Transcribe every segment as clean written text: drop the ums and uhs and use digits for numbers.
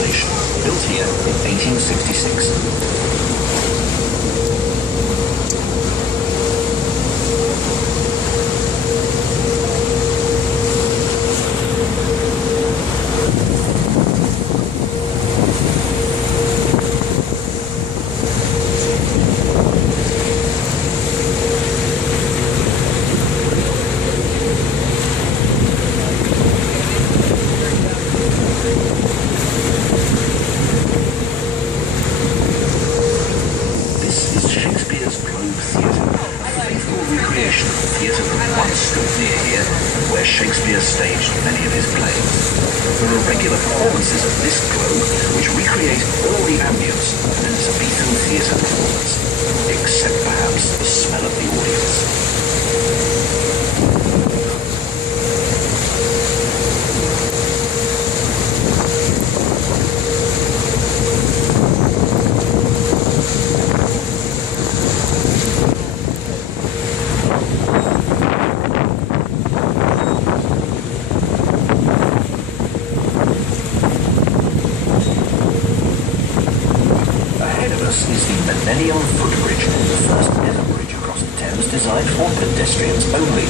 station, built here in 1866. Shakespeare staged many of his plays. There are regular performances of this globe which recreate all the ambience of an Elizabethan theatre performance, except perhaps the smell of the audience. Is the Millennium Footbridge, the first ever bridge across the Thames designed for pedestrians only.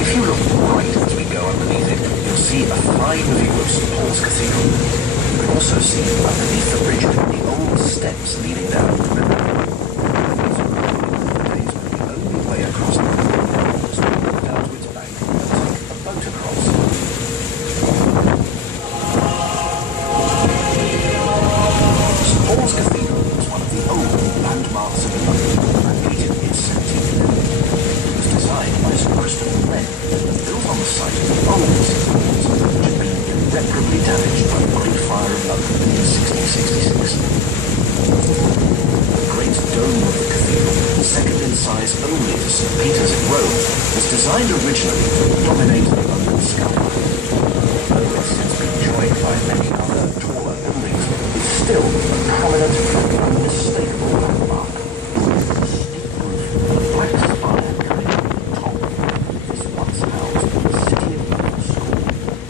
If you look right as we go underneath it, you'll see a fine view of St Paul's Cathedral. You can also see underneath the bridge the old steps leading down the river. Days when the only way across the river was to walk down to its bank and take a boat across. St Paul's Cathedral, landmarks of London, completed in 1711. It was designed by Sir Christopher Wren and built on the site of the old St Paul's, which had been irreparably damaged by the Great Fire of London in 1666. The great dome of the cathedral, second in size only to St Peter's in Rome, was designed originally to dominate the London skyline. Though it has since been joined by many other taller buildings, it's still a prominent and unmistakable landmark. The steep roof, the black spire coming up the top. This once housed the City of London School,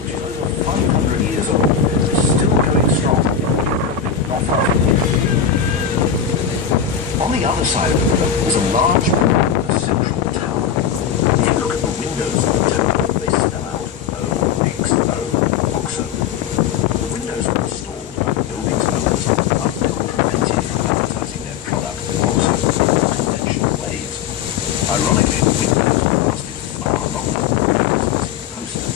which is over 500 years old, is still going strong in Europe, not far from here. On the other side of the river is a large central tower. If you look at the windows of the tower, they spell out OXO, OXO. The windows were installed by the building's owners after they were prevented from advertising their product OXO in conventional ways. Ironically, the windows lasted far longer than the poster.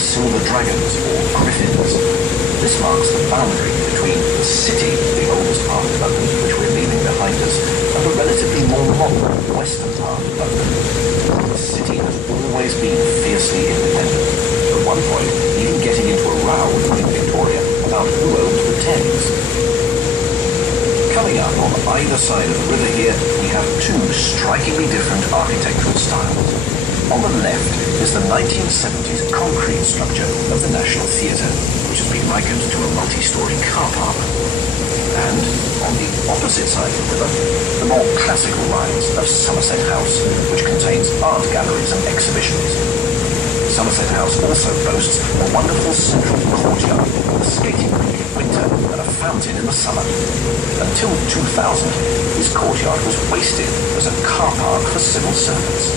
Silver dragons or griffins. This marks the boundary between the city, the oldest part of London, which we're leaving behind us, and the relatively more modern western part of London. The city has always been fiercely independent, at one point even getting into a row with Queen Victoria about who owned the Thames. Coming up on either side of the river here, we have two strikingly different architectural styles. On the left is the 1970s concrete structure of the National Theatre, which has been likened to a multi-storey car park. And on the opposite side of the river, the more classical lines of Somerset House, which contains art galleries and exhibitions. Somerset House also boasts a wonderful central courtyard with a skating rink in winter and a fountain in the summer. Until 2000, this courtyard was wasted as a car park for civil servants.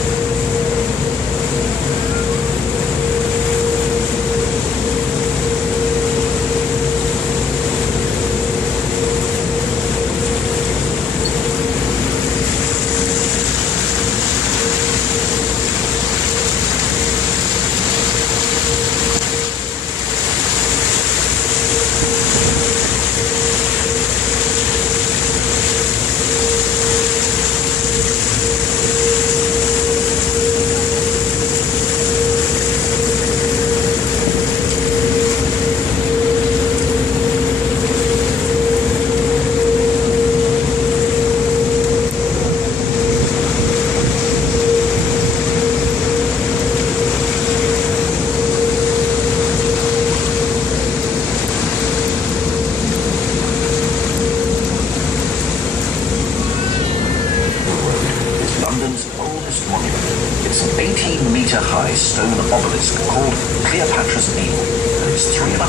London's oldest monument. It's an 18-metre-high stone obelisk called Cleopatra's Needle, and it's 3,500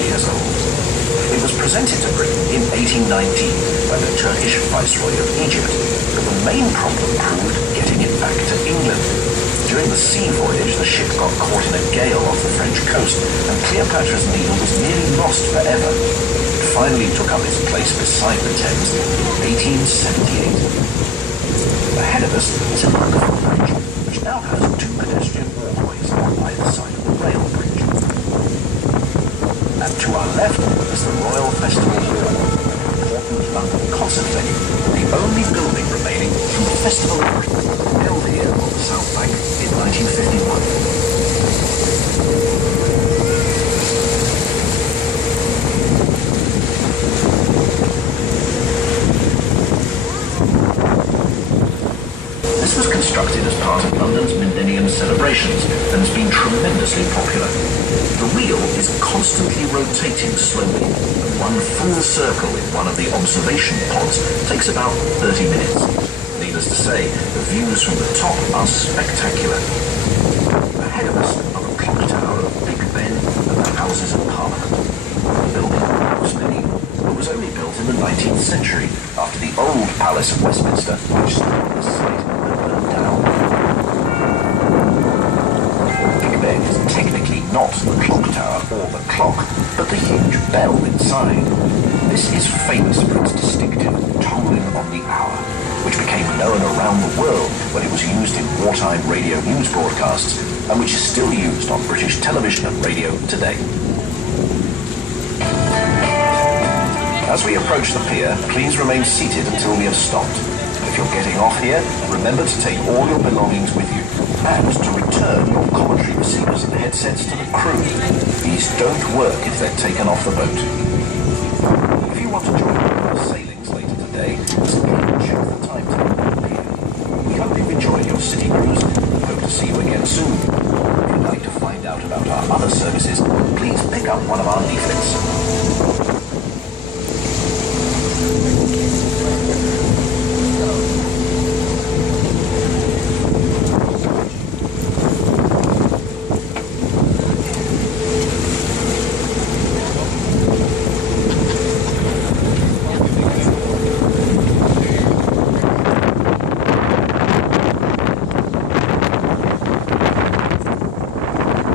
years old. It was presented to Britain in 1819 by the Turkish Viceroy of Egypt, but the main problem proved getting it back to England. During the sea voyage, the ship got caught in a gale off the French coast, and Cleopatra's Needle was nearly lost forever. It finally took up its place beside the Thames in 1878. Ahead of us is a wonderful bridge, which now has 2 pedestrian walkways on either side of the rail bridge. And to our left is the Royal Festival Hall, an important London concert venue, the only building remaining from the Festival of Britain, held here on the South Bank in 1951. This was constructed as part of London's Millennium celebrations and has been tremendously popular. The wheel is constantly rotating slowly, and one full circle in one of the observation pods takes about 30 minutes. Needless to say, the views from the top are spectacular. Ahead of us are the clock tower of Big Ben and the Houses of Parliament. The building looks medieval, but was only built in the 19th century after the old Palace of Westminster, which stood on the site, had burned down. Big Ben is technically not the clock tower or the clock, but the huge bell inside. This is famous for its distinctive tolling on the hour, which became known around the world when it was used in wartime radio news broadcasts, and which is still used on British television and radio today. As we approach the pier, please remain seated until we have stopped. If you're getting off here, remember to take all your belongings with you, and to return your commentary receivers and headsets to the crew. These don't work if they're taken off the boat. If you want to join our sailings later today, simply check the timetable on the pier. We hope you've enjoyed your city cruise and hope to see you again soon. If you'd like to find out about our other services, please pick up one of our leaflets.